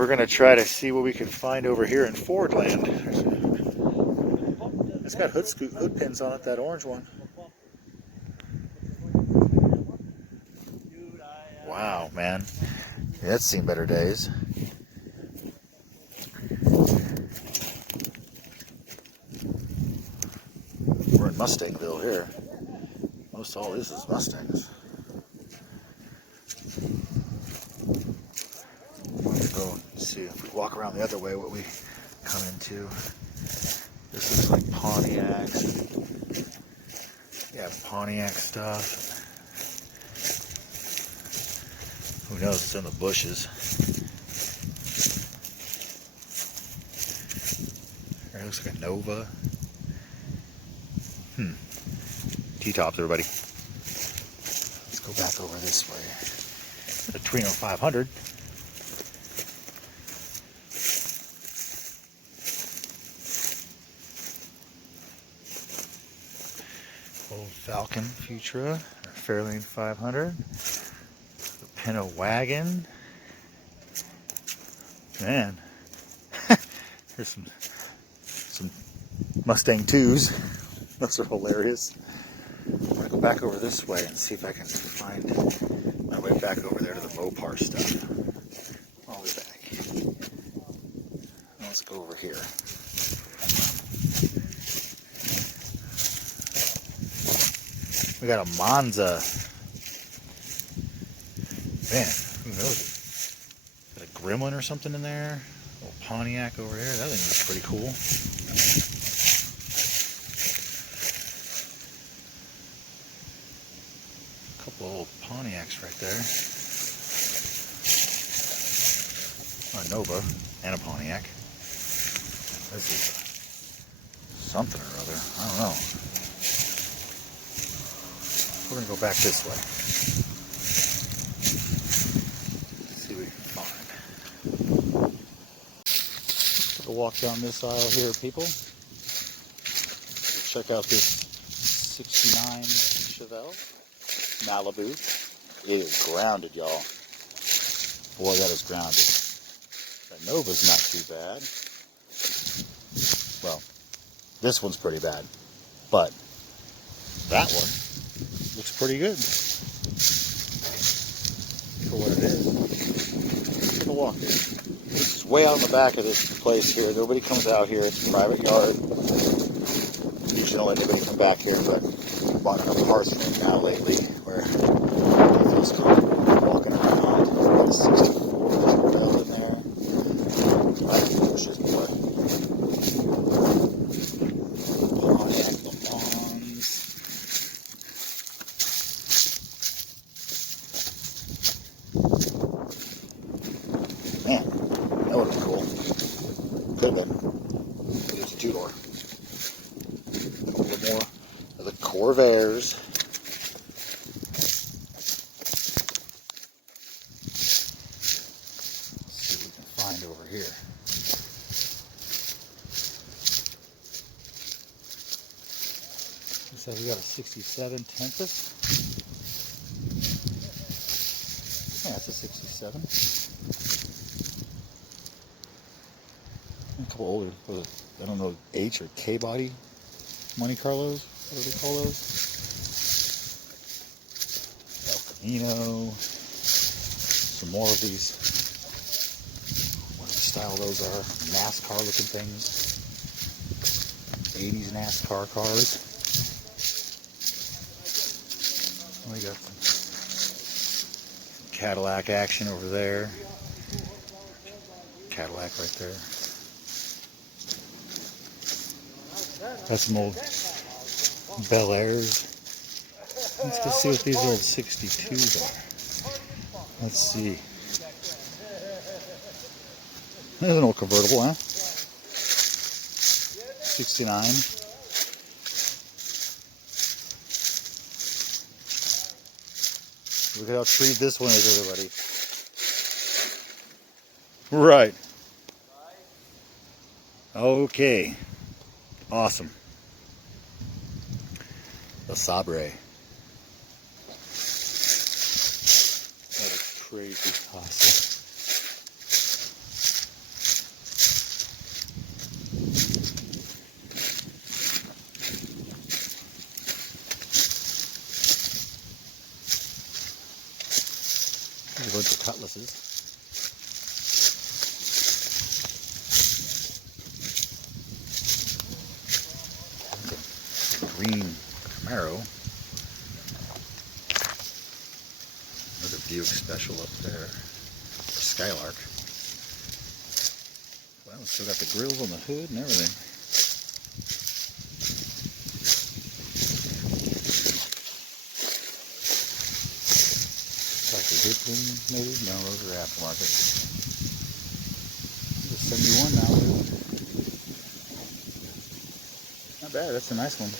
We're gonna try to see what we can find over here in Fordland. It's got hood pins on it, that orange one. Wow, man. Yeah, that's seen better days. We're in Mustangville here. Most all this is Mustangs. Let's go and see if we walk around the other way what we come into. This is like Pontiacs. Yeah, Pontiac stuff. Who knows? It's in the bushes. There looks like a Nova. T-tops, everybody. Let's go back over this way. The Torino 500. Old Falcon Futura, or Fairlane 500. The Pinto Wagon. Man, here's some Mustang 2s. Those are hilarious. I'm gonna go back over this way and see if I can find my way back over there to the Mopar stuff. All the way back. Let's go over here. We got a Monza. Man, who knows? Got a Gremlin or something in there. A little Pontiac over here. That thing looks pretty cool. Couple of old Pontiacs right there. A Nova and a Pontiac. This is something or other. I don't know. We're going to go back this way. See what we can find. Take a walk down this aisle here, people. Check out this 69 Chevelle Malibu. It is grounded, y'all. Boy, that is grounded. That Nova's not too bad. Well, this one's pretty bad. But that one looks pretty good for what it is. Take a walk here. This is way out in the back of this place here. Nobody comes out here. It's a private yard. Usually don't let anybody come back here, but I bought enough cars from it now lately where it feels comfortable walking around. Got the 64 Bell in there. I like the bushes, but Pontiac Le Mans. Man, that would have been cool. Could have been. But it's a two-door. A little more of the Corvairs. Let's see what we can find over here. Looks like we got a 67 Tempest. Yeah, it's a 67. A couple older, I don't know, H or K body Monte Carlos. What do they call those? El Camino. Some more of these. Whatever style those are. NASCAR looking things. 80s NASCAR cars. We got some Cadillac action over there. Cadillac right there. That's some old Bel Airs. Let's go see what these old 62s are. Let's see. There's an old convertible, huh? 69. Look at how treed this one is, everybody. Right. Okay. Awesome. The Sabre. That is crazy awesome. bunch of cutlasses. That's a green Camaro. Another Buick Special up there. Skylark. Well, it's still got the grills on the hood and everything. Like the Hoodlum, maybe? No, those are aftermarket. It's 71 now, dude. Not bad, that's a nice one.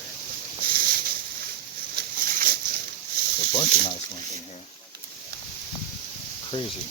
There's a bunch of nice ones in here. Crazy.